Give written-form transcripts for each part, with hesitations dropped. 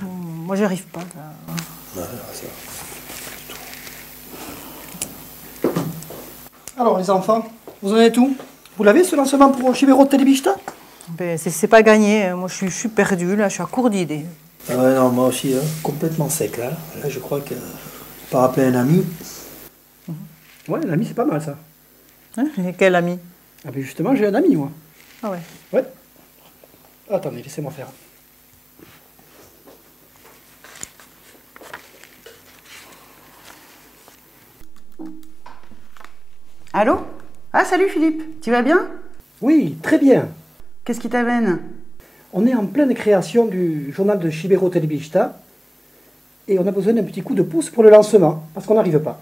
Moi, j'y arrive pas. Ouais, ça. Alors les enfants, vous en êtes où? Vous l'avez ce lancement pour Chibero Telebista? Ben, c'est pas gagné. Moi, je suis perdue, là, je suis à court d'idées. Ah ouais, non, moi aussi, hein, complètement sec, là. Là, je crois que... Pas rappeler un ami. Ouais, un ami, c'est pas mal, ça. Hein? Et quel ami? Ah ben justement, j'ai un ami, moi. Ah ouais. Ouais. Attendez, laissez-moi faire. Allô? Ah, salut Philippe, tu vas bien? Oui, très bien. Qu'est-ce qui t'amène? On est en pleine création du journal de Chibero Telebista et on a besoin d'un petit coup de pouce pour le lancement, parce qu'on n'arrive pas.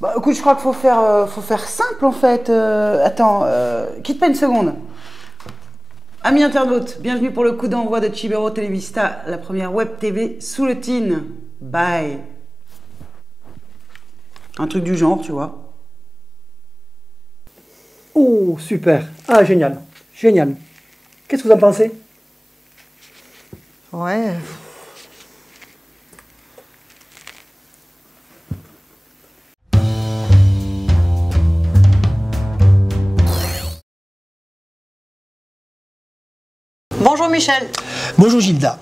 Bah écoute, je crois qu'il faut faire simple en fait. Attends, quitte pas une seconde. Amis internautes, bienvenue pour le coup d'envoi de Chibero Telebista, la première web TV sous le tin. Bye. Un truc du genre, tu vois. Oh, super. Ah, génial. Génial. Qu'est-ce que vous en pensez? Ouais. Bonjour Michel. Bonjour Gilda,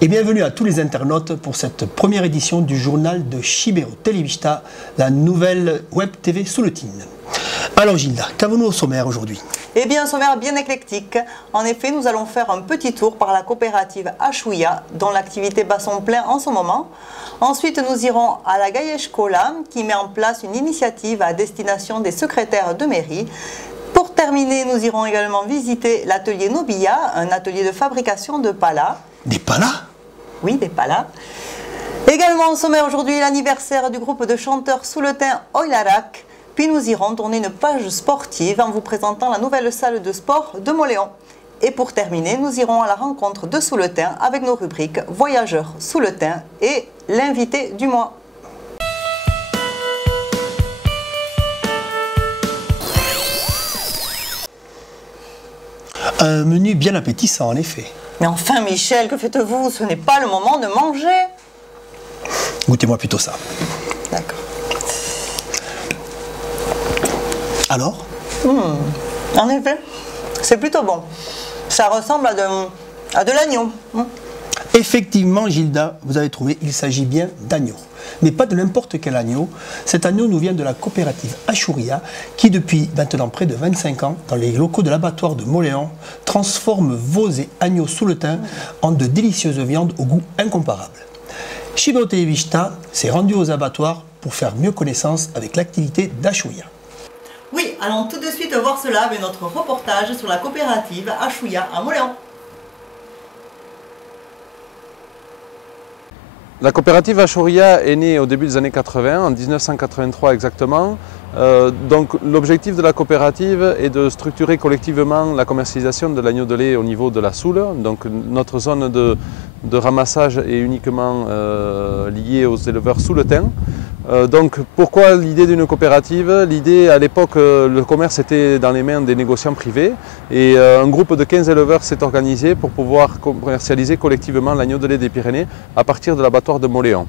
et bienvenue à tous les internautes pour cette première édition du journal de Chibero Telebista, la nouvelle web TV sous le tin. Alors Gilda, qu'avons-nous au sommaire aujourd'hui? Eh bien, un sommaire bien éclectique. En effet, nous allons faire un petit tour par la coopérative Ashouya, dont l'activité bat son plein en ce moment. Ensuite, nous irons à la Gaïeshkola, qui met en place une initiative à destination des secrétaires de mairie. Pour terminer, nous irons également visiter l'atelier Nobilla, un atelier de fabrication de palas. Des palas? Oui, des palas. Également au sommaire aujourd'hui, l'anniversaire du groupe de chanteurs sous le thym Oilarak. Puis nous irons tourner une page sportive en vous présentant la nouvelle salle de sport de Moléon. Et pour terminer, nous irons à la rencontre de Sous le thym avec nos rubriques Voyageurs sous le thym et l'invité du mois. Un menu bien appétissant en effet. Mais enfin Michel, que faites-vous? Ce n'est pas le moment de manger. Goûtez-moi plutôt ça. D'accord. Alors? En effet, c'est plutôt bon. Ça ressemble à de l'agneau. Effectivement Gilda, vous avez trouvé, il s'agit bien d'agneau. Mais pas de n'importe quel agneau. Cet agneau nous vient de la coopérative Ashouya qui depuis maintenant près de 25 ans, dans les locaux de l'abattoir de Moléon, transforme veaux et agneaux sous le thym en de délicieuses viandes au goût incomparable. Chibero Telebista s'est rendu aux abattoirs pour faire mieux connaissance avec l'activité d'Ashouya. Oui, allons tout de suite voir cela avec notre reportage sur la coopérative Ashouya à Moléon. La coopérative Ashouya est née au début des années 80, en 1983 exactement. Donc l'objectif de la coopérative est de structurer collectivement la commercialisation de l'agneau de lait au niveau de la Soule. Donc notre zone de ramassage est uniquement liée aux éleveurs sous le thym. Donc pourquoi l'idée d'une coopérative? L'idée à l'époque, le commerce était dans les mains des négociants privés et un groupe de 15 éleveurs s'est organisé pour pouvoir commercialiser collectivement l'agneau de lait des Pyrénées à partir de l'abattoir de Moléon.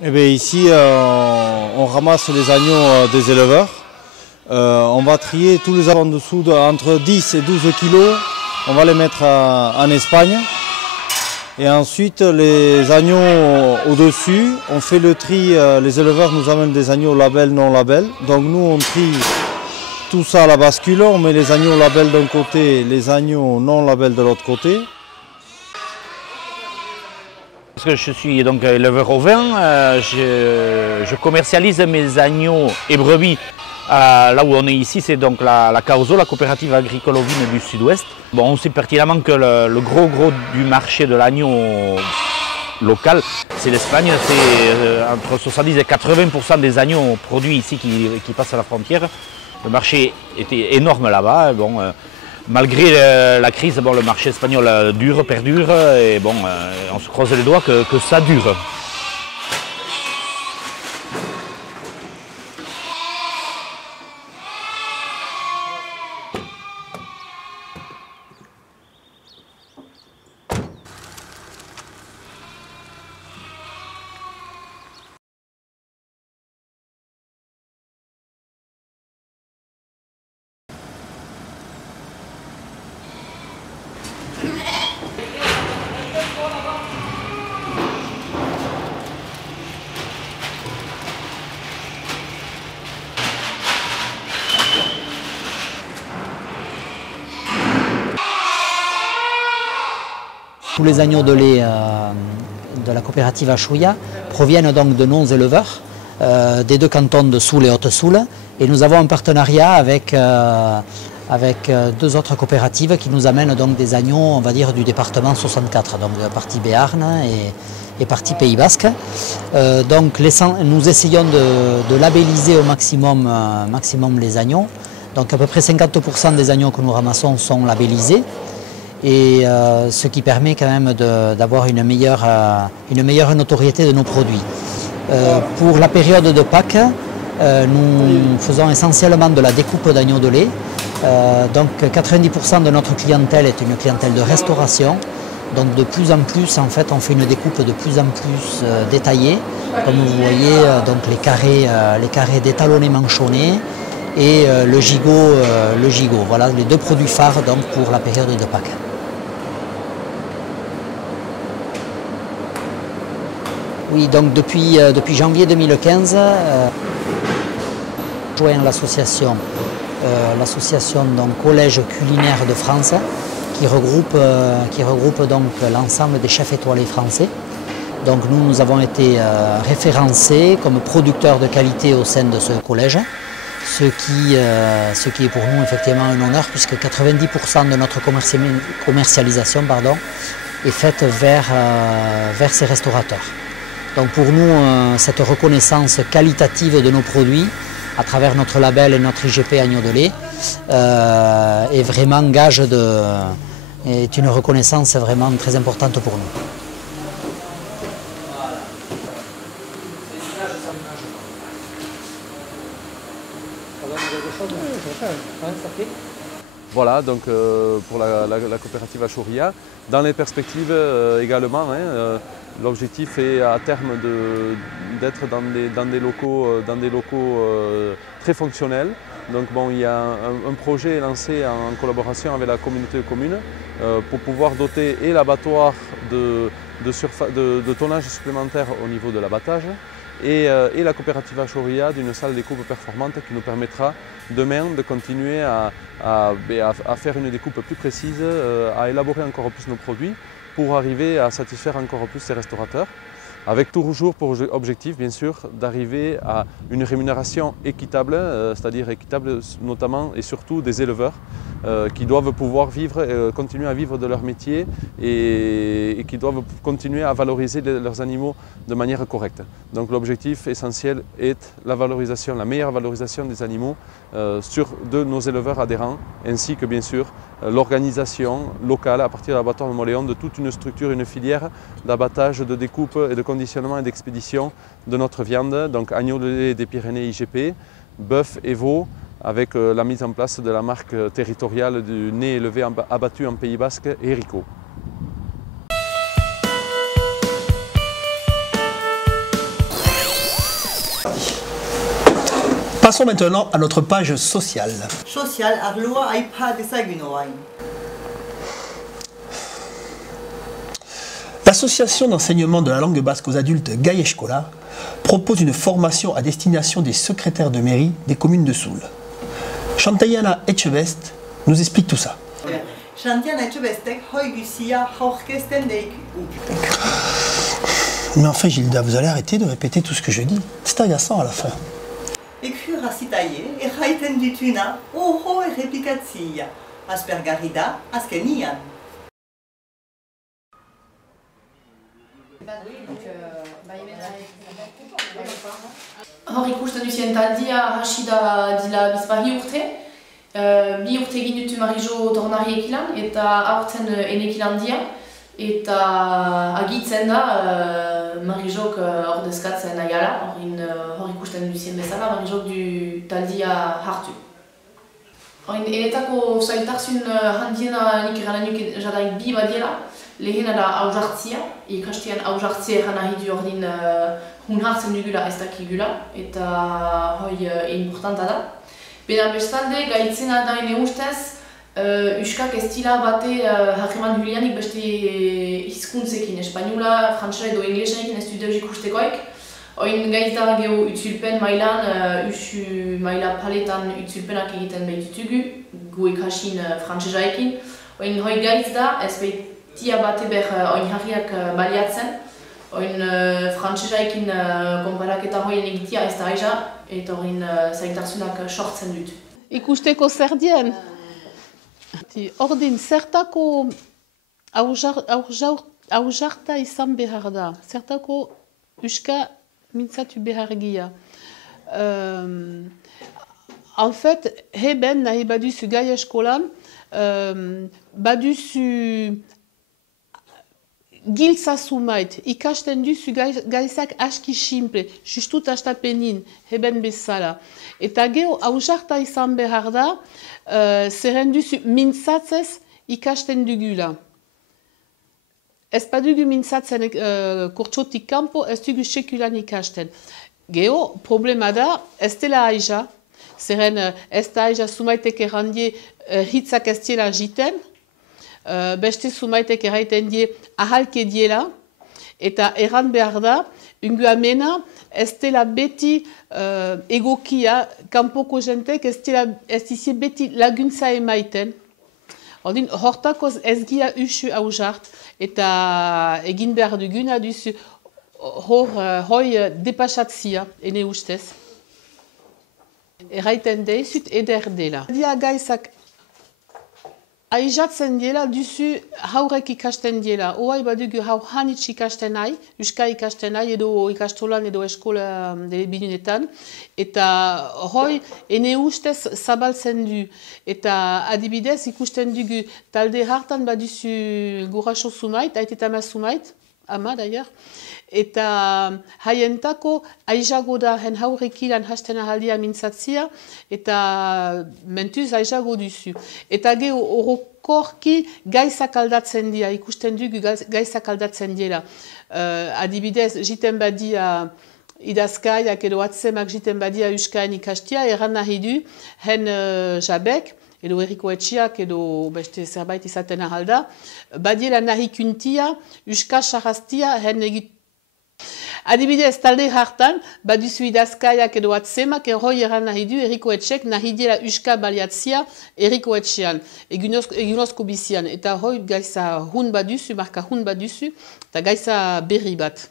Eh bien, ici, on ramasse les agneaux des éleveurs. On va trier tous les agneaux en dessous entre 10 et 12 kilos. On va les mettre en Espagne. Et ensuite, les agneaux au-dessus, on fait le tri. Les éleveurs nous amènent des agneaux label, non label. Donc nous, on trie tout ça à la bascule. On met les agneaux label d'un côté, les agneaux non label de l'autre côté. Parce que je suis donc éleveur ovin, je commercialise mes agneaux et brebis. Là où on est ici, c'est donc la CAOSO, la coopérative agricole ovine du Sud-Ouest. Bon, on sait pertinemment que le gros du marché de l'agneau local, c'est l'Espagne. C'est entre 70 et 80% des agneaux produits ici qui passent à la frontière. Le marché était énorme là-bas. Bon, malgré la crise, bon, le marché espagnol perdure, et bon, on se croise les doigts que ça dure. Tous les agneaux de lait de la coopérative Achoia proviennent donc de nos éleveurs des deux cantons de Soule et Haute-Soule. Et nous avons un partenariat avec deux autres coopératives qui nous amènent donc des agneaux, on va dire, du département 64, donc de la partie Béarn et partie Pays Basque. Donc nous essayons de labelliser au maximum les agneaux. Donc à peu près 50% des agneaux que nous ramassons sont labellisés. Et ce qui permet quand même d'avoir une meilleure notoriété de nos produits. Pour la période de Pâques, nous faisons essentiellement de la découpe d'agneaux de lait. Donc 90% de notre clientèle est une clientèle de restauration. Donc de plus en plus, en fait, on fait une découpe de plus en plus détaillée. Comme vous voyez, donc les carrés d'étalonnés manchonnés et le gigot. Voilà les deux produits phares donc, pour la période de Pâques. Oui, donc depuis janvier 2015, joint l'association donc Collège culinaire de France, qui regroupe donc l'ensemble des chefs étoilés français. Donc nous avons été référencés comme producteurs de qualité au sein de ce collège, ce qui est pour nous effectivement un honneur, puisque 90% de notre commercialisation est faite vers ces restaurateurs. Donc pour nous, cette reconnaissance qualitative de nos produits, à travers notre label et notre IGP agneau de lait, est vraiment est une reconnaissance vraiment très importante pour nous. Voilà, donc pour la coopérative Achoria, dans les perspectives également, l'objectif est à terme d'être dans des locaux très fonctionnels. Donc bon, il y a un projet lancé en collaboration avec la communauté de communes pour pouvoir doter et l'abattoir de tonnage supplémentaire au niveau de l'abattage et la coopérative Achoria d'une salle de découpe performante qui nous permettra demain de continuer à faire une découpe plus précise, à élaborer encore plus nos produits pour arriver à satisfaire encore plus ces restaurateurs, avec toujours pour objectif bien sûr d'arriver à une rémunération équitable, c'est-à-dire équitable notamment et surtout des éleveurs qui doivent pouvoir continuer à vivre de leur métier et qui doivent continuer à valoriser leurs animaux de manière correcte. Donc l'objectif essentiel est la meilleure valorisation des animaux de nos éleveurs adhérents, ainsi que bien sûr l'organisation locale à partir de l'abattoir de Moléon de toute une structure, une filière d'abattage, de découpe et de conditionnement et d'expédition de notre viande, donc agneau de lait des Pyrénées IGP, bœuf et veau, avec la mise en place de la marque territoriale du nez élevé abattu en Pays Basque, Erico. Passons maintenant à notre page sociale. Social arloa aipa desagunoain. L'association d'enseignement de la langue basque aux adultes Gaieskola propose une formation à destination des secrétaires de mairie des communes de Soule. Chantayana Etchevest nous explique tout ça. Mais enfin Gilda, vous allez arrêter de répéter tout ce que je dis. C'est agaçant à la fin. Hor ikusten duzien taldia hasida dila bizpahi urte. Bi urte egin dutu Marijo tornari ekilan eta aurten enekilan dia. Eta agitzen da Marijok ordezkatzen aiala. Hor ikusten duzien bezala Marijok du taldia hartu. Enetako zailtasun handiena nik eran nuke jadaik bi badiela. Lehena da hausartzia, ikastian hausartzia eran nahi du ordin hun hartzen dugula ez dakigula, eta hoi importanta da. Bena bestalde, gaitzena da ene ustez, Euskak ez dila bate harreman julianik beste hizkuntzekin, espainola, frantzera edo inglesenekin ez du deus ikustekoek. Oin gaita geho utzulpen mailan, usu maila paletan utzulpenak egiten behitutugu, gu ikasin frantzesaekin. Oin hoi gaitz da, ez behit tia bate ber oinharriak baliatzen, oin frantsesaikin konparaketa hoien egitea ez da aiza, eta oin zaintarsunak sortzen dut. Ikusteko zer dien. Ordin, zertako hausarta izan behar da. Zertako uska mintzatu behar gia. En fait, heben nahi baduzu gai eskolan, baduzu giltza sumait, ikasten duzu gaizak aski simple, justut astapenin, heben bezala. Eta geho hausarta izan behar da, zerren duzu mintzatzez ikasten dugula. Ez badugu mintzatzen kurtsotik kanpo, ez dugu sekulan ikasten. Geho, problema da, ez dela aiza, zerren ez da aiza sumaitek errandie hitzak ez diela jiten, beste sumaitek erraiten die ahalke diela, eta erran behar da, ungu amena, ez dela beti egokia, kanpoko jentek ez dizie beti laguntza emaiten. Ordin, hortakoz ez gia usu hausart, eta egin behar duguna duzu hoi depasatzia, ene ustez. Erraiten deizut eder dela. Dia gaizak aizatzen dela duzu haurek ikasten dela. Oai badugu haur hanitz ikasten nahi, uska ikasten nahi edo ikastolan edo eskola binunetan. Eta hoi ene ustez zabaltzen du. Eta adibidez ikusten dugu talde hartan baduzu guraso sumait, aitetama sumait, ama d'ailleurs. Eta haientako aizago da hen haurekilan hasten ahaldia mintzatzia, eta mentuz aizago duzu. Eta geho orokorki gaizak aldatzen dira, ikusten dugu gaizak aldatzen dira. Adibidez, jiten badia idazkaiak edo atzemak jiten badia uskaen ikastia, erran nahi du, hen jabek, edo erriko etxiak edo beste zerbait izaten ahalda, badiela nahi kuntia, uska sarrastia, hen egit. Adibidez, talde hartan, baduzu idazkaiak edo atzemak erroi erran nahi du erriko etxek nahi dela uska baliatzia erriko etxean, egunozko bizian. Eta hoi gaiza hun baduzu, marka hun baduzu, eta gaiza berri bat.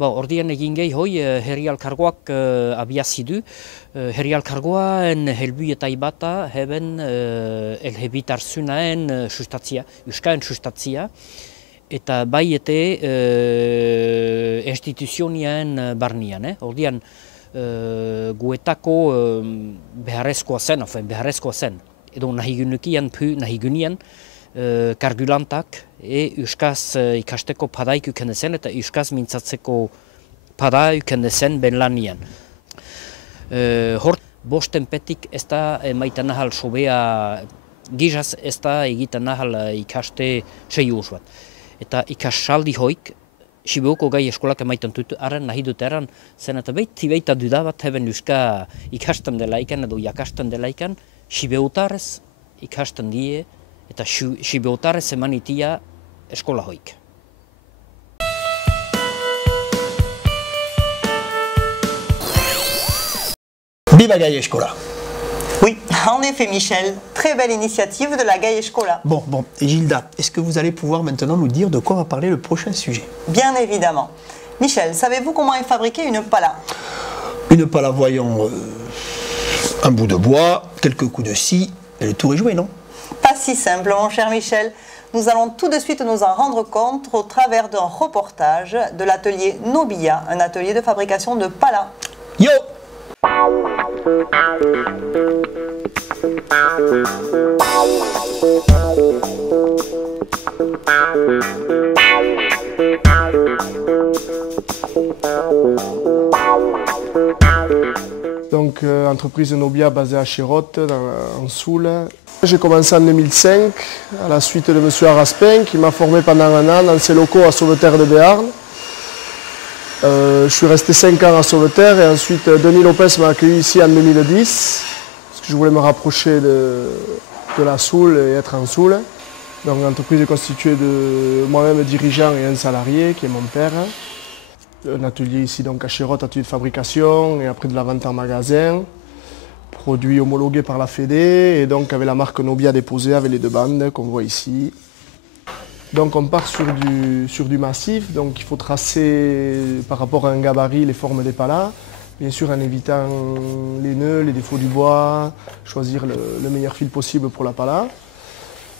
Ordian egin gehi hoi herri alkargoak abiazidu. Herri alkargoaen helbu eta ibata heben elhebitarzunaen sustatzia, uskaen sustatzia. Eta bai ete instituzioniaen barnian. Ordian guetako beharrezkoa zen, edo nahi gunean kargulantak euskaz ikasteko pada ikuken zen eta euskaz mintzatzeko pada ikuken zen ben lanian. Hor, bosten petik ez da maiten ahal sobea gizaz ez da egiten ahal ikaste sei bat. Eta ikasaldi hoik, Sibeuko gai eskolak emaiten dut, arren nahi dut erran, zen eta beita dudabat heben euska ikasten delaikan edo jakasten delaikan, Sibeutarrez ikasten die eta Sibeutarrez emanitia eskola hoik. Viva Gaïa Escola! Oui, en effet Michel, très belle initiative de la Gaïa Escola. Bon, et Gilda, est-ce que vous allez pouvoir maintenant nous dire de quoi va parler le prochain sujet? Bien évidemment. Michel, savez-vous comment est fabriquée une pala? Une pala, voyons, un bout de bois, quelques coups de scie, et le tour est joué, non? Pas si simple, mon cher Michel. Nous allons tout de suite nous en rendre compte au travers d'un reportage de l'atelier Nobia, un atelier de fabrication de pala. Yo! Donc, entreprise Nobia basée à Chérotte, en Soule. J'ai commencé en 2005, à la suite de M. Araspin, qui m'a formé pendant un an dans ses locaux à Sauveterre de Béarn. Je suis resté 5 ans à Sauveterre et ensuite Denis Lopez m'a accueilli ici en 2010, parce que je voulais me rapprocher de la Soule et être en Soule. Donc l'entreprise est constituée de moi-même dirigeant et un salarié qui est mon père. Un atelier ici donc à Chérotte, atelier de fabrication et après de la vente en magasin. Produit homologué par la Fédé et donc avec la marque Nobia déposée avec les deux bandes qu'on voit ici. Donc on part sur du massif, donc il faut tracer par rapport à un gabarit les formes des palas, bien sûr en évitant les nœuds, les défauts du bois, choisir le meilleur fil possible pour la pala.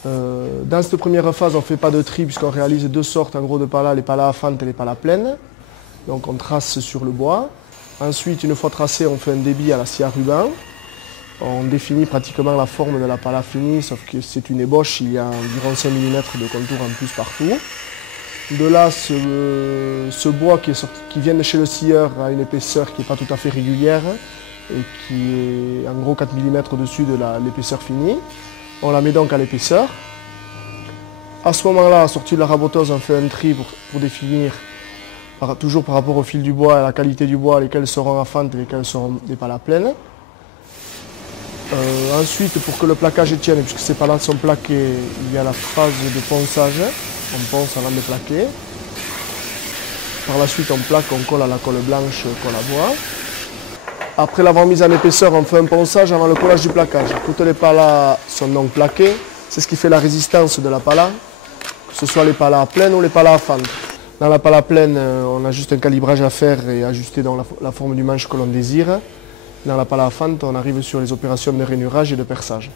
Dans cette première phase, on ne fait pas de tri puisqu'on réalise deux sortes en gros de palas, les palas à fente et les palas pleines. Donc on trace sur le bois. Ensuite, une fois tracé, on fait un débit à la scie à ruban. On définit pratiquement la forme de la pala finie, sauf que c'est une ébauche, il y a environ 5 mm de contour en plus partout. De là, ce bois qui vient de chez le scieur a une épaisseur qui n'est pas tout à fait régulière et qui est en gros 4 mm au-dessus de l'épaisseur finie. On la met donc à l'épaisseur. À ce moment-là, à la sortie de la raboteuse, on fait un tri pour définir, toujours par rapport au fil du bois et à la qualité du bois, lesquels seront à fente et lesquels seront des palas pleines. Ensuite, pour que le plaquage tienne, puisque ces palas sont plaqués, il y a la phase de ponçage. On ponce avant de plaquer. Par la suite, on plaque, on colle à la colle blanche, colle à bois. Après l'avoir mise en épaisseur, on fait un ponçage avant le collage du plaquage. Toutes les palas sont donc plaquées. C'est ce qui fait la résistance de la pala, que ce soit les palas pleines ou les palas à fente. Dans la pala pleine, on a juste un calibrage à faire et ajuster dans la forme du manche que l'on désire. Dans la pala à fente, on arrive sur les opérations de rainurage et de perçage.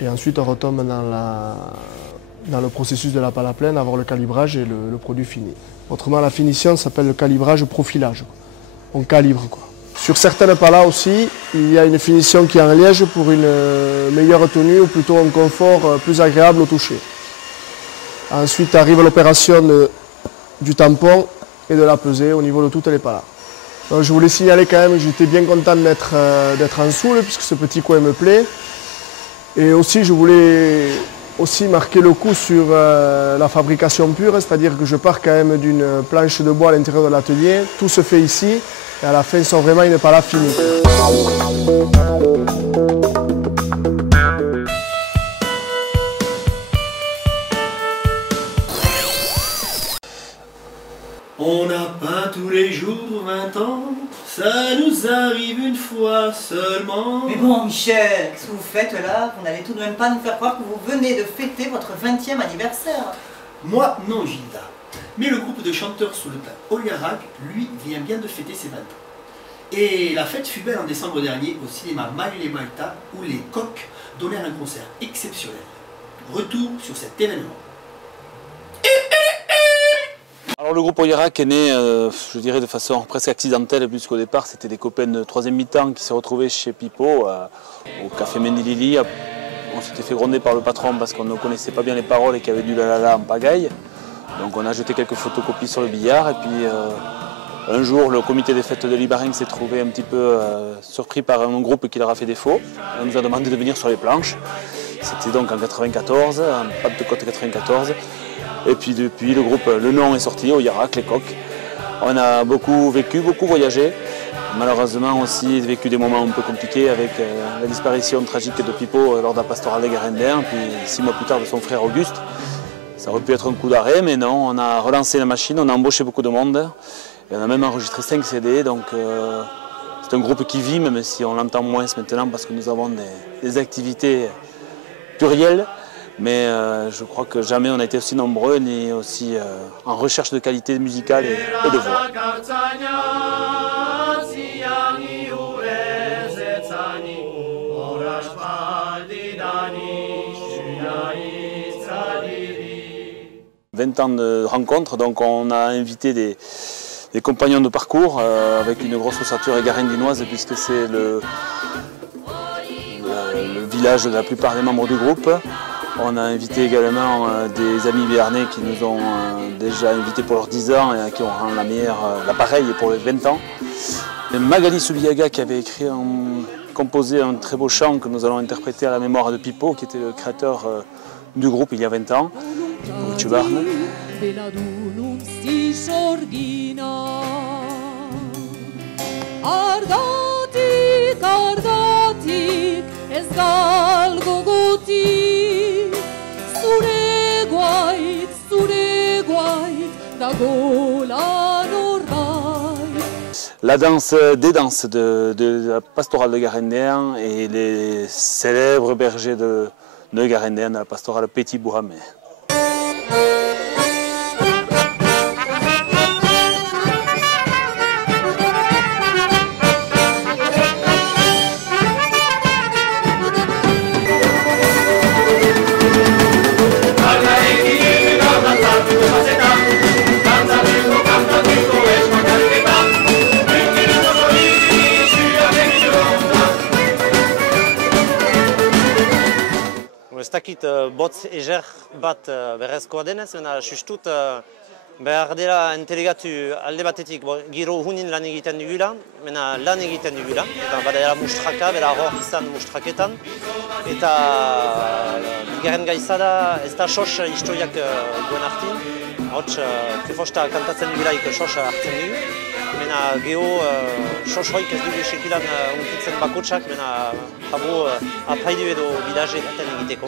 Et ensuite, on retombe dans le processus de la pala pleine, avoir le calibrage et le produit fini. Autrement, la finition s'appelle le calibrage profilage. On calibre, quoi. Sur certaines palas aussi, il y a une finition qui est en liège pour une meilleure tenue ou plutôt un confort plus agréable au toucher. Ensuite arrive l'opération du tampon et de la pesée au niveau de toutes les palas. Donc je voulais signaler quand même que j'étais bien content d'être en soule puisque ce petit coin me plaît. Et aussi je voulais marquer le coup sur la fabrication pure, c'est-à-dire que je pars quand même d'une planche de bois à l'intérieur de l'atelier. Tout se fait ici et à la fin ils sont vraiment une pala finie. On n'a pas tous les jours 20 ans, ça nous arrive une fois seulement. Mais bon, Michel, qu'est-ce que vous faites là? Vous n'allez tout de même pas nous faire croire que vous venez de fêter votre 20e anniversaire. Moi, non, Gilda. Mais le groupe de chanteurs sous le plat Oyarag, lui, vient bien de fêter ses 20 ans. Et la fête fut belle en décembre dernier au cinéma Maïle Malta, où les Coqs donnèrent un concert exceptionnel. Retour sur cet événement. Alors le groupe Oyarag est né, je dirais de façon presque accidentelle, puisqu'au départ c'était des copains de 3e mi-temps qui se retrouvaient chez Pipo, au café Mendilili. On s'était fait gronder par le patron parce qu'on ne connaissait pas bien les paroles et qu'il y avait du lalala en pagaille. Donc on a jeté quelques photocopies sur le billard et puis un jour le comité des fêtes de Libaring s'est trouvé un petit peu surpris par un groupe qui leur a fait défaut. On nous a demandé de venir sur les planches. C'était donc en 94, en Pâte de Côte 94. Et puis depuis le nom est sorti, Oyarag, les Coqs. On a beaucoup vécu, beaucoup voyagé. Malheureusement aussi vécu des moments un peu compliqués avec la disparition tragique de Pipo lors de la pastorale des Garenders, puis 6 mois plus tard de son frère Auguste. Ça aurait pu être un coup d'arrêt, mais non, on a relancé la machine, on a embauché beaucoup de monde. Et on a même enregistré 5 CD, donc c'est un groupe qui vit, même si on l'entend moins maintenant parce que nous avons des activités plurielles. Mais je crois que jamais on a été aussi nombreux ni aussi en recherche de qualité musicale et de voix. « 20 ans de rencontres, donc on a invité des compagnons de parcours avec une grosse ossature garendinoise puisque c'est le village de la plupart des membres du groupe. On a invité également des amis béarnais qui nous ont déjà invités pour leurs 10 ans et qui ont l'appareil pour les 20 ans. Et Magali Subiaga qui avait composé un très beau chant que nous allons interpréter à la mémoire de Pipo, qui était le créateur du groupe il y a 20 ans, pour Chubarne. La danse des danses de la pastorale de Garenders et les célèbres bergers de Garenders, de la pastorale Petit Bouramé. dakit botz eger bat berrezkoa denez, baina sustut behar dela entelegatu alde batetik giro hunin lan egiten dugula, baina lan egiten dugula, eta badela mustraka, bera hor izan mustraketan, eta bigarren gaizada ez da sos historiak duen artin, hots prefosta kantatzen dugulaik sos hartzen dugu, baina geho sos hoik ez dugu sekilan unkitzen bakotsak, baina jabo apaidu edo bidaje daten egiteko.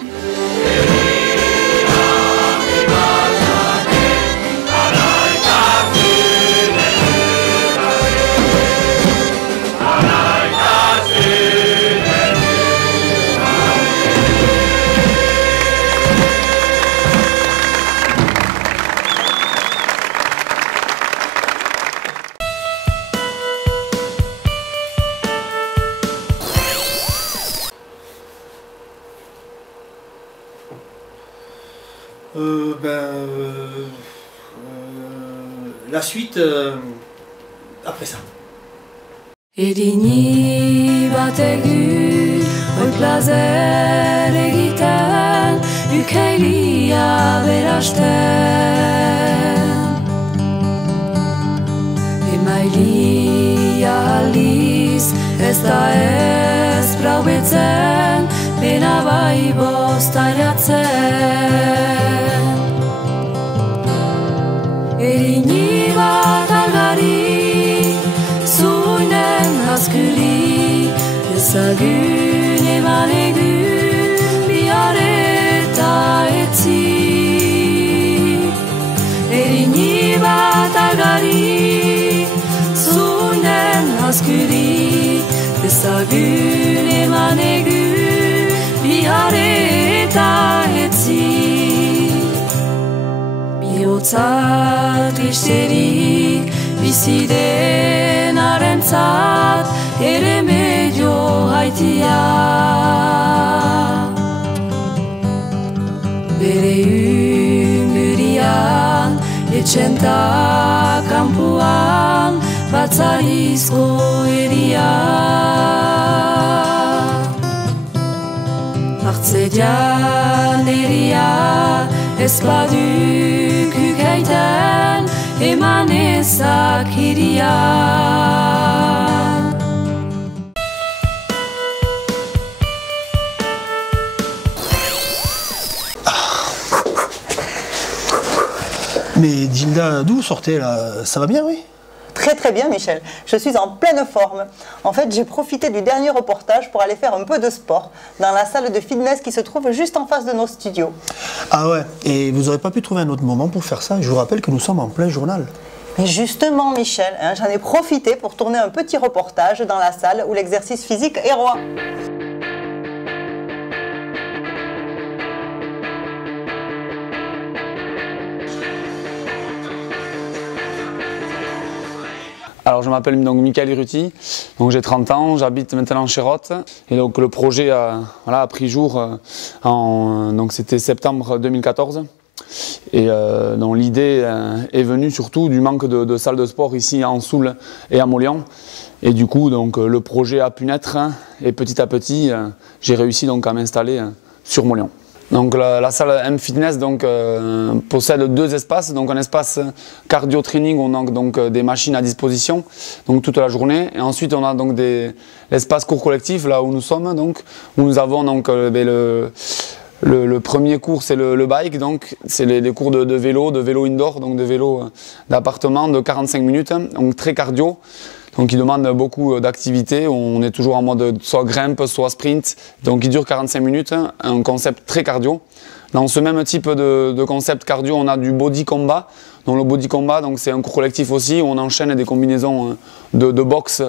La suite après ça. Irini bategu, oi plazer egiten, ukeilia berasten. Emailia aldiz, ez da ez braubetzen, bena bai bostaiatzen. Irini bat algari, zuinen azkuri, ezagun eman egun, bihar eta etzi. Irini bat algari, zuinen azkuri, ezagun eman egun, bihar eta etzi. Bihotza tristerik biziden arentzat ere medio haitia. Bere ungurian, etxenta kampuan, batzarizko eria. Hartzedian eria, ez baduk ukaiten, eman ezak iria. Mais Gilda, d'où vous sortez là? Ça va bien, oui? Très très bien Michel, je suis en pleine forme. En fait j'ai profité du dernier reportage pour aller faire un peu de sport dans la salle de fitness qui se trouve juste en face de nos studios. Ah ouais, et vous n'aurez pas pu trouver un autre moment pour faire ça? Je vous rappelle que nous sommes en plein journal. Mais justement Michel, j'en ai profité pour tourner un petit reportage dans la salle où l'exercice physique est roi. Alors je m'appelle donc Michael Iruti, j'ai 30 ans, j'habite maintenant chez Roth et donc le projet a pris jour c'était septembre 2014 et donc l'idée est venue surtout du manque de salles de sport ici en Soule et à Mauléon et du coup donc le projet a pu naître et petit à petit j'ai réussi donc à m'installer sur Mauléon. Donc la salle M-Fitness possède deux espaces, donc un espace cardio training où on a donc des machines à disposition donc toute la journée et ensuite on a donc l'espace cours collectif là où nous sommes donc où nous avons donc le premier cours c'est le bike donc c'est les cours de vélo indoor donc de vélo d'appartement de 45 minutes donc très cardio. Donc il demande beaucoup d'activité, on est toujours en mode soit grimpe, soit sprint, donc il dure 45 minutes, un concept très cardio. Dans ce même type de concept cardio, on a du body combat. Donc le body combat, c'est un cours collectif aussi, où on enchaîne des combinaisons de boxe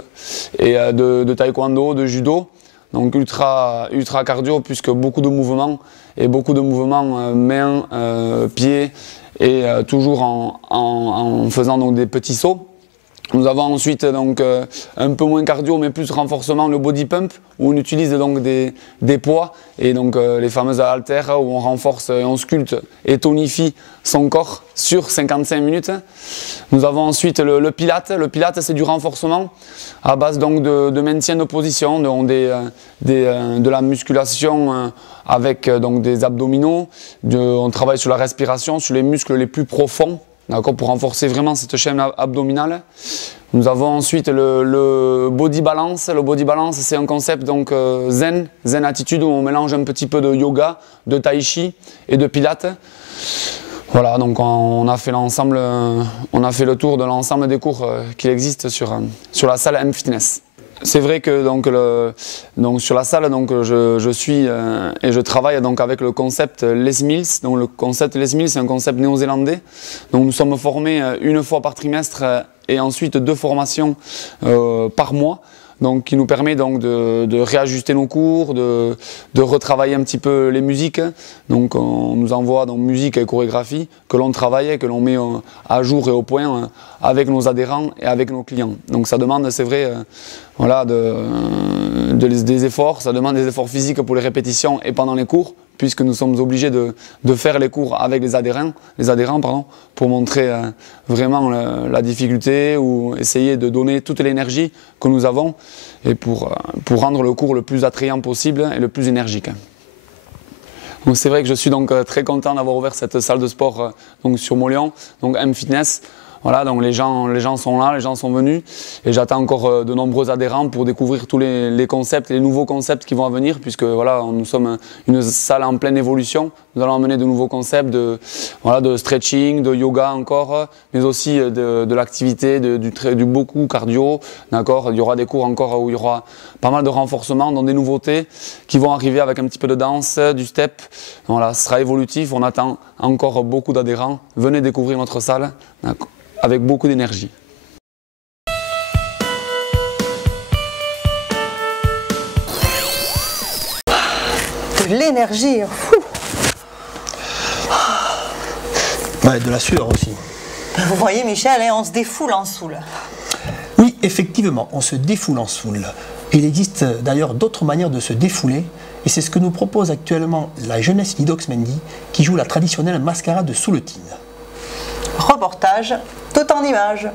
et de taekwondo, de judo. Donc ultra cardio, puisque beaucoup de mouvements, et beaucoup de mouvements mains, pieds, et toujours en faisant donc des petits sauts. Nous avons ensuite donc, un peu moins cardio mais plus renforcement, le body pump, où on utilise donc des poids et donc les fameuses haltères où on renforce et on sculpte et tonifie son corps sur 55 minutes. Nous avons ensuite le pilate. Le pilate, c'est du renforcement à base donc de maintien de position, donc de la musculation avec donc des abdominaux. On travaille sur la respiration, sur les muscles les plus profonds, pour renforcer vraiment cette chaîne abdominale. Nous avons ensuite le body balance. Le body balance, c'est un concept donc zen attitude, où on mélange un petit peu de yoga, de tai chi et de pilates. Voilà, donc on a fait l'ensemble, on a fait le tour de l'ensemble des cours qui existent sur la salle M-Fitness. C'est vrai que donc sur la salle, donc je suis et je travaille donc avec le concept Les Mills. Donc le concept Les Mills, c'est un concept néo-zélandais. Donc nous sommes formés une fois par trimestre et ensuite 2 formations par mois. Donc, qui nous permet donc de réajuster nos cours, de retravailler un petit peu les musiques. Donc on nous envoie donc musique et chorégraphie que l'on travaille et que l'on met à jour et au point avec nos adhérents et avec nos clients. Donc ça demande, c'est vrai, voilà, des efforts, ça demande des efforts physiques pour les répétitions et pendant les cours, puisque nous sommes obligés de faire les cours avec les adhérents pour montrer vraiment la difficulté ou essayer de donner toute l'énergie que nous avons et pour rendre le cours le plus attrayant possible et le plus énergique. Donc c'est vrai que je suis donc très content d'avoir ouvert cette salle de sport donc sur Mauléon, donc M-Fitness. Voilà, donc les gens sont là, les gens sont venus et j'attends encore de nombreux adhérents pour découvrir tous les concepts, les nouveaux concepts qui vont à venir, puisque voilà, nous sommes une salle en pleine évolution. Nous allons amener de nouveaux concepts de stretching, de yoga encore, mais aussi de l'activité, du beaucoup cardio. D'accord, il y aura des cours encore où il y aura pas mal de renforcement, dans des nouveautés qui vont arriver avec un petit peu de danse, du step. Voilà, ce sera évolutif, on attend encore beaucoup d'adhérents. Venez découvrir notre salle, avec beaucoup d'énergie. De l'énergie, fou. Ouais, de la sueur aussi. Vous voyez Michel, hein, on se défoule en soule. Oui, effectivement, on se défoule en soule. Il existe d'ailleurs d'autres manières de se défouler, et c'est ce que nous propose actuellement la jeunesse d'Idox-Mendy, qui joue la traditionnelle mascarade de Souletine. Reportage tout en images.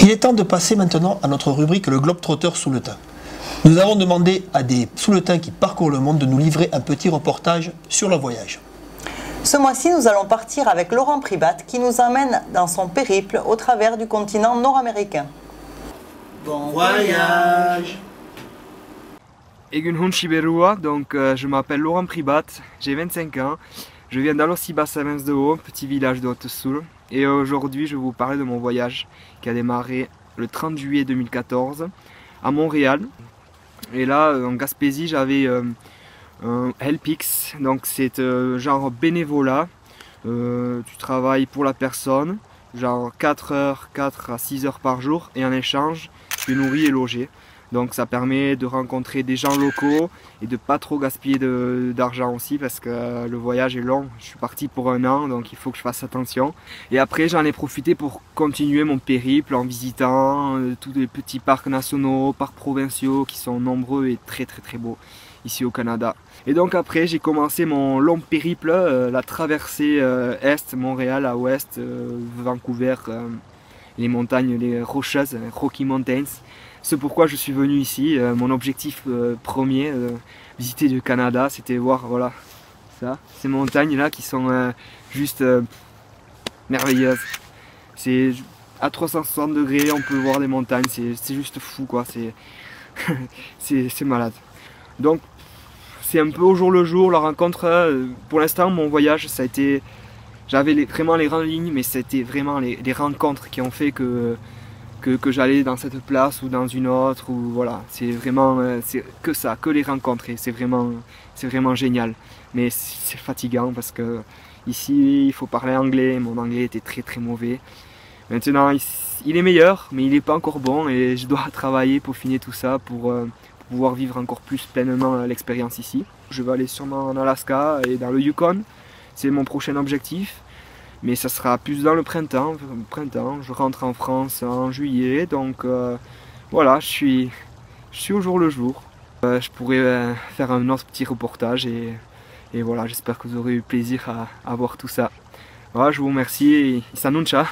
Il est temps de passer maintenant à notre rubrique Le Globe-Trotteur Souletin. Nous avons demandé à des Souletins qui parcourent le monde de nous livrer un petit reportage sur leur voyage. Ce mois-ci, nous allons partir avec Laurent Pribat qui nous emmène dans son périple au travers du continent nord-américain. Bon voyage! Egun Shiberua, donc je m'appelle Laurent Pribat, j'ai 25 ans, je viens d'Alossi-Bas-Savens-de-Haut, petit village de Haute-Soule, et aujourd'hui je vais vous parler de mon voyage qui a démarré le 30 juillet 2014 à Montréal. Et là, en Gaspésie, j'avais un Helpix, donc c'est genre bénévolat, tu travailles pour la personne, genre 4 à 6 heures par jour, et en échange, tu es nourri et logé. Donc ça permet de rencontrer des gens locaux et de pas trop gaspiller d'argent aussi parce que le voyage est long. Je suis parti pour 1 an donc il faut que je fasse attention. Et après j'en ai profité pour continuer mon périple en visitant tous les petits parcs nationaux, parcs provinciaux qui sont nombreux et très beaux ici au Canada. Et donc après j'ai commencé mon long périple, la traversée est, Montréal à ouest, Vancouver, les montagnes, les rocheuses, Rocky Mountains. C'est pourquoi je suis venu ici. Mon objectif premier, visiter le Canada, c'était voir voilà, ça, ces montagnes là qui sont juste merveilleuses. C'est à 360 degrés, on peut voir des montagnes, c'est juste fou quoi, c'est malade. Donc c'est un peu au jour le jour la rencontre. Pour l'instant mon voyage ça a été, j'avais vraiment les grandes lignes, mais c'était vraiment les rencontres qui ont fait que j'allais dans cette place ou dans une autre, ou voilà, c'est vraiment c'est que ça, que les rencontres, et c'est vraiment génial. Mais c'est fatigant parce que ici il faut parler anglais, mon anglais était très mauvais. Maintenant il est meilleur, mais il n'est pas encore bon et je dois travailler, peaufiner tout ça pour pouvoir vivre encore plus pleinement l'expérience ici. Je vais aller sûrement en Alaska et dans le Yukon, c'est mon prochain objectif. Mais ça sera plus dans le printemps, je rentre en France en juillet, donc voilà, je suis au jour le jour. Je pourrais faire un autre petit reportage et voilà, j'espère que vous aurez eu plaisir à voir tout ça. Voilà, je vous remercie et Sanuncha.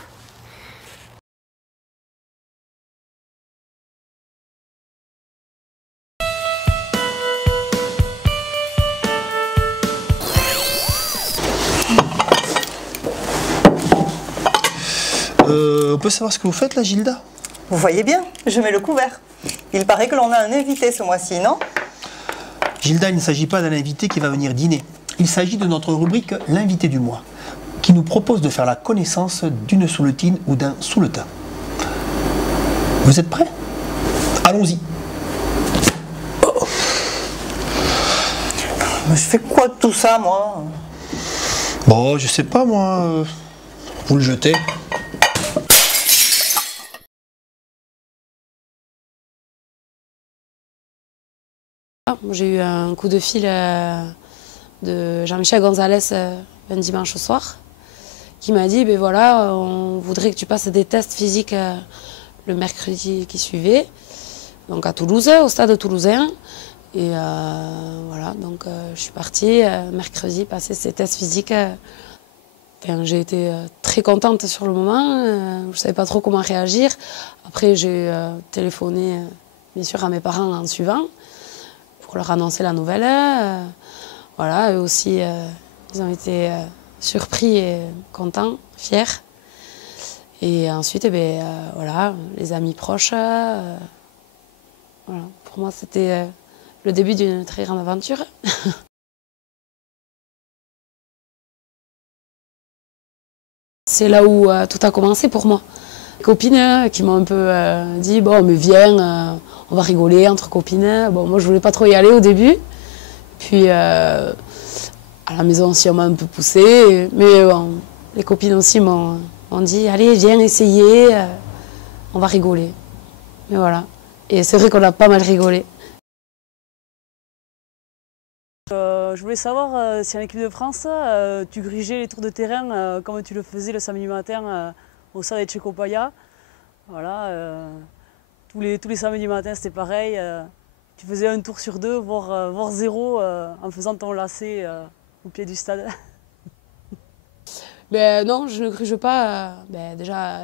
On peut savoir ce que vous faites là, Gilda? Vous voyez bien, je mets le couvert. Il paraît que l'on a un invité ce mois-ci, non? Gilda, il ne s'agit pas d'un invité qui va venir dîner. Il s'agit de notre rubrique L'invité du mois, qui nous propose de faire la connaissance d'une souletine ou d'un souletin. Vous êtes prêts? Allons-y. Mais je fais quoi de tout ça, moi? Bon, je sais pas, moi. Vous le jetez. J'ai eu un coup de fil de Jean-Michel Gonzalez un dimanche au soir qui m'a dit ben voilà, on voudrait que tu passes des tests physiques le mercredi qui suivait, donc à Toulouse, au stade toulousain. Et voilà, donc je suis partie mercredi passer ces tests physiques. Enfin, j'ai été très contente sur le moment, je ne savais pas trop comment réagir. Après j'ai téléphoné bien sûr à mes parents en suivant, pour leur annoncer la nouvelle. Voilà, eux aussi, ils ont été surpris et contents, fiers. Et ensuite, eh bien, voilà, les amis proches. Voilà. Pour moi, c'était le début d'une très grande aventure. C'est là où tout a commencé pour moi. Les copines qui m'ont un peu dit « Bon, mais viens, on va rigoler entre copines ». Bon, moi, je voulais pas trop y aller au début. Puis, à la maison aussi, on m'a un peu poussée. Mais bon, les copines aussi m'ont dit « Allez, viens essayer, on va rigoler ». Mais voilà. Et c'est vrai qu'on a pas mal rigolé. Je voulais savoir si en équipe de France, tu grigeais les tours de terrain comme tu le faisais le samedi matin au stade de Tchécopaya. Voilà, tous les samedis matins c'était pareil. Tu faisais un tour sur deux, voire zéro en faisant ton lacet au pied du stade. Ben, non, je ne grige pas. Ben, déjà,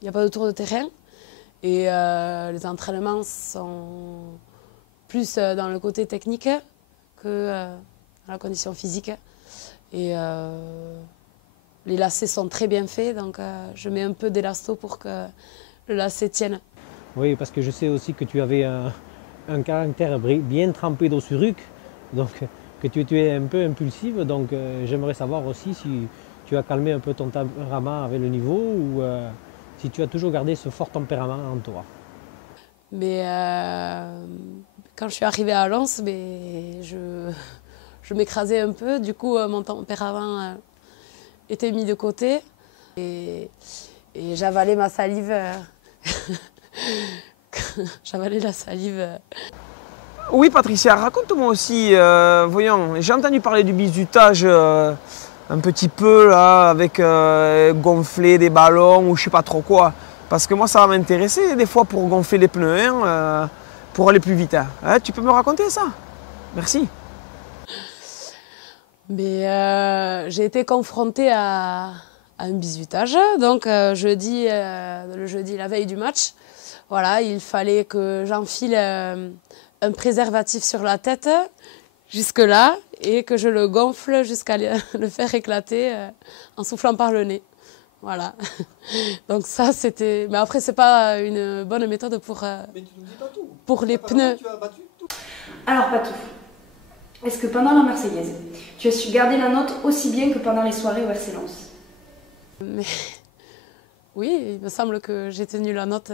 il n'y a pas de tour de terrain. Et les entraînements sont plus dans le côté technique que dans la condition physique. Et les lacets sont très bien faits, donc je mets un peu d'élasto pour que le lacet tienne. Oui, parce que je sais aussi que tu avais un caractère bien trempé dans Suruc, donc que tu es un peu impulsive, donc j'aimerais savoir aussi si tu as calmé un peu ton tempérament avec le niveau ou si tu as toujours gardé ce fort tempérament en toi. Mais quand je suis arrivée à Lens, je m'écrasais un peu, du coup mon tempérament était mis de côté et j'avalais ma salive. J'avalais la salive. Oui Patricia, raconte-moi aussi, voyons, j'ai entendu parler du bizutage un petit peu là, avec gonfler des ballons ou je sais pas trop quoi. Parce que moi ça va m'intéresser des fois pour gonfler les pneus, pour aller plus vite. Hein, tu peux me raconter ça? Merci. Mais j'ai été confrontée à un bizutage, donc le jeudi, la veille du match, voilà, il fallait que j'enfile un préservatif sur la tête, jusque-là, et que je le gonfle jusqu'à le faire éclater en soufflant par le nez. Voilà. Donc ça, c'était... Mais après, c'est pas une bonne méthode pour les pneus. Alors, Patou, est-ce que pendant la Marseillaise, tu as su garder la note aussi bien que pendant les soirées au RC Lens? Mais oui, il me semble que j'ai tenu la note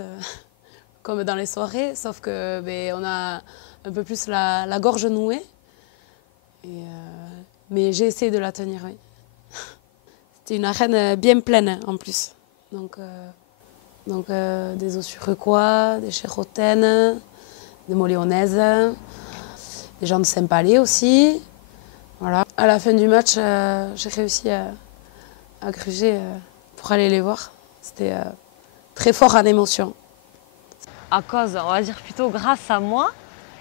comme dans les soirées, sauf que on a un peu plus la gorge nouée. Mais j'ai essayé de la tenir, oui. C'était une arène bien pleine en plus. Donc des Ossurequois, des Chérotaines, des Moléonaises, des gens de Saint-Palais aussi. Voilà. À la fin du match, j'ai réussi à gruger pour aller les voir. C'était très fort en émotion. À cause, on va dire plutôt grâce à moi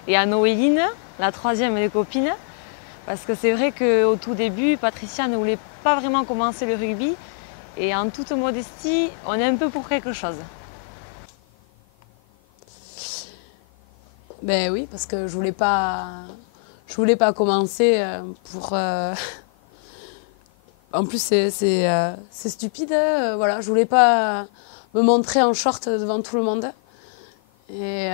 et à Noéline, la troisième des copines. Parce que c'est vrai qu'au tout début, Patricia ne voulait pas vraiment commencer le rugby. Et en toute modestie, on est un peu pour quelque chose. Ben oui, parce que je voulais pas commencer pour... En plus, c'est stupide, voilà. Je voulais pas me montrer en short devant tout le monde. Et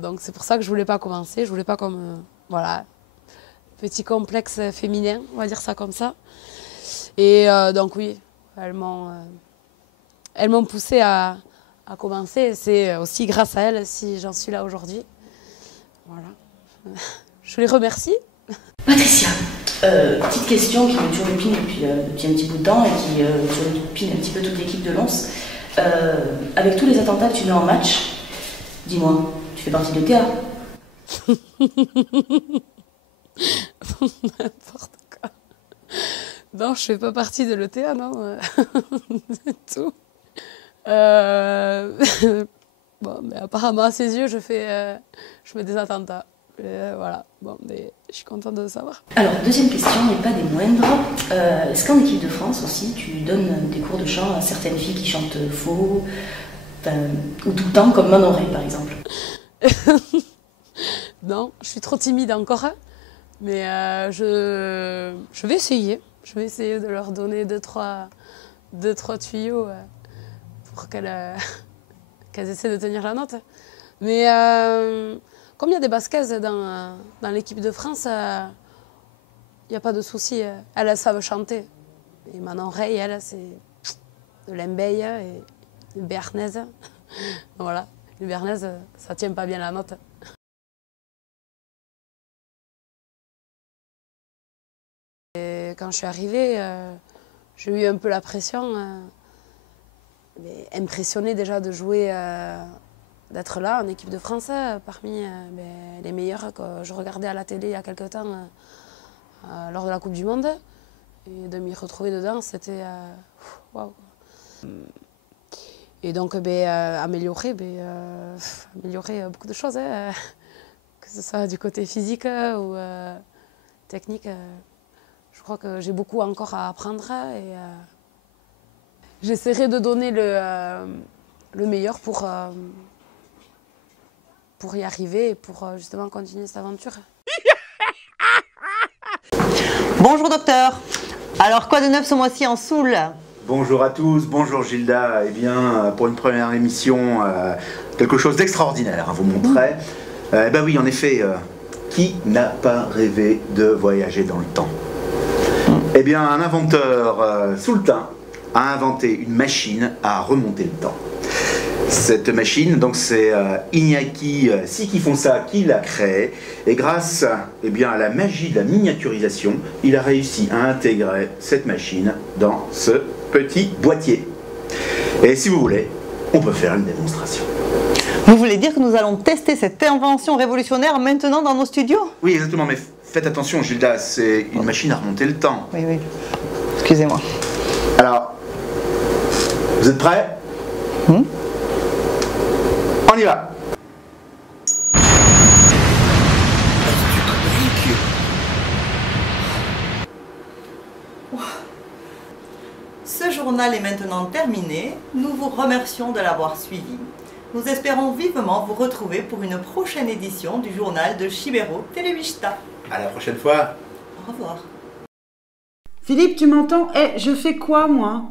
donc c'est pour ça que je voulais pas commencer. Je voulais pas comme... voilà. Petit complexe féminin, on va dire ça comme ça. Et donc oui, elles m'ont poussée à commencer. C'est aussi grâce à elles si j'en suis là aujourd'hui. Voilà. Je les remercie. Patricia, petite question qui me turlupine depuis un petit bout de temps et qui turlupine un petit peu toute l'équipe de Lens. Avec tous les attentats que tu mets en match, dis-moi, tu fais partie de l'ETA? N'importe quoi. Non, je fais pas partie de l'ETA, non. Du tout. Bon, mais apparemment, à ses yeux, je fais des attentats. Voilà, bon, mais je suis contente de le savoir. Alors, deuxième question, et pas des moindres. Est-ce qu'en équipe de France aussi, tu donnes des cours de chant à certaines filles qui chantent faux, ou tout le temps, comme Manon Rey, par exemple? Non, je suis trop timide encore. Mais je vais essayer. Je vais essayer de leur donner deux, trois tuyaux pour qu'elles essaient de tenir la note. Mais comme il y a des baskets dans l'équipe de France, il n'y a pas de souci. Elles savent chanter. Et Manon Rey, elle, c'est de l'embeille et de béarnaise. Voilà, les béarnaises, ça ne tient pas bien la note. Et quand je suis arrivée, j'ai eu un peu la pression, impressionnée déjà de jouer, d'être là en équipe de France, parmi les meilleurs que je regardais à la télé il y a quelques temps lors de la Coupe du Monde. Et de m'y retrouver dedans, c'était waouh. Et donc améliorer beaucoup de choses, hein, que ce soit du côté physique ou technique. Je crois que j'ai beaucoup encore à apprendre et j'essaierai de donner le meilleur pour y arriver et pour justement continuer cette aventure. Bonjour docteur. Alors quoi de neuf ce mois-ci en Soule? Bonjour à tous, bonjour Gilda. Eh bien, pour une première émission, quelque chose d'extraordinaire à vous montrer. Eh ben oui, en effet, qui n'a pas rêvé de voyager dans le temps? Eh bien, un inventeur soultain a inventé une machine à remonter le temps. Cette machine, donc c'est Iñaki Sikifonsa qui l'a créée, et grâce eh bien, à la magie de la miniaturisation, il a réussi à intégrer cette machine dans ce petit boîtier. Et si vous voulez, on peut faire une démonstration. Vous voulez dire que nous allons tester cette invention révolutionnaire maintenant dans nos studios? Oui, exactement, mais faites attention Gilda, c'est une machine à remonter le temps. Oui, oui, excusez-moi. Alors, vous êtes prêts? On y va. Ce journal est maintenant terminé. Nous vous remercions de l'avoir suivi. Nous espérons vivement vous retrouver pour une prochaine édition du journal de Chibero Televista. À la prochaine fois. Au revoir. Philippe, tu m'entends? Eh, je fais quoi, moi?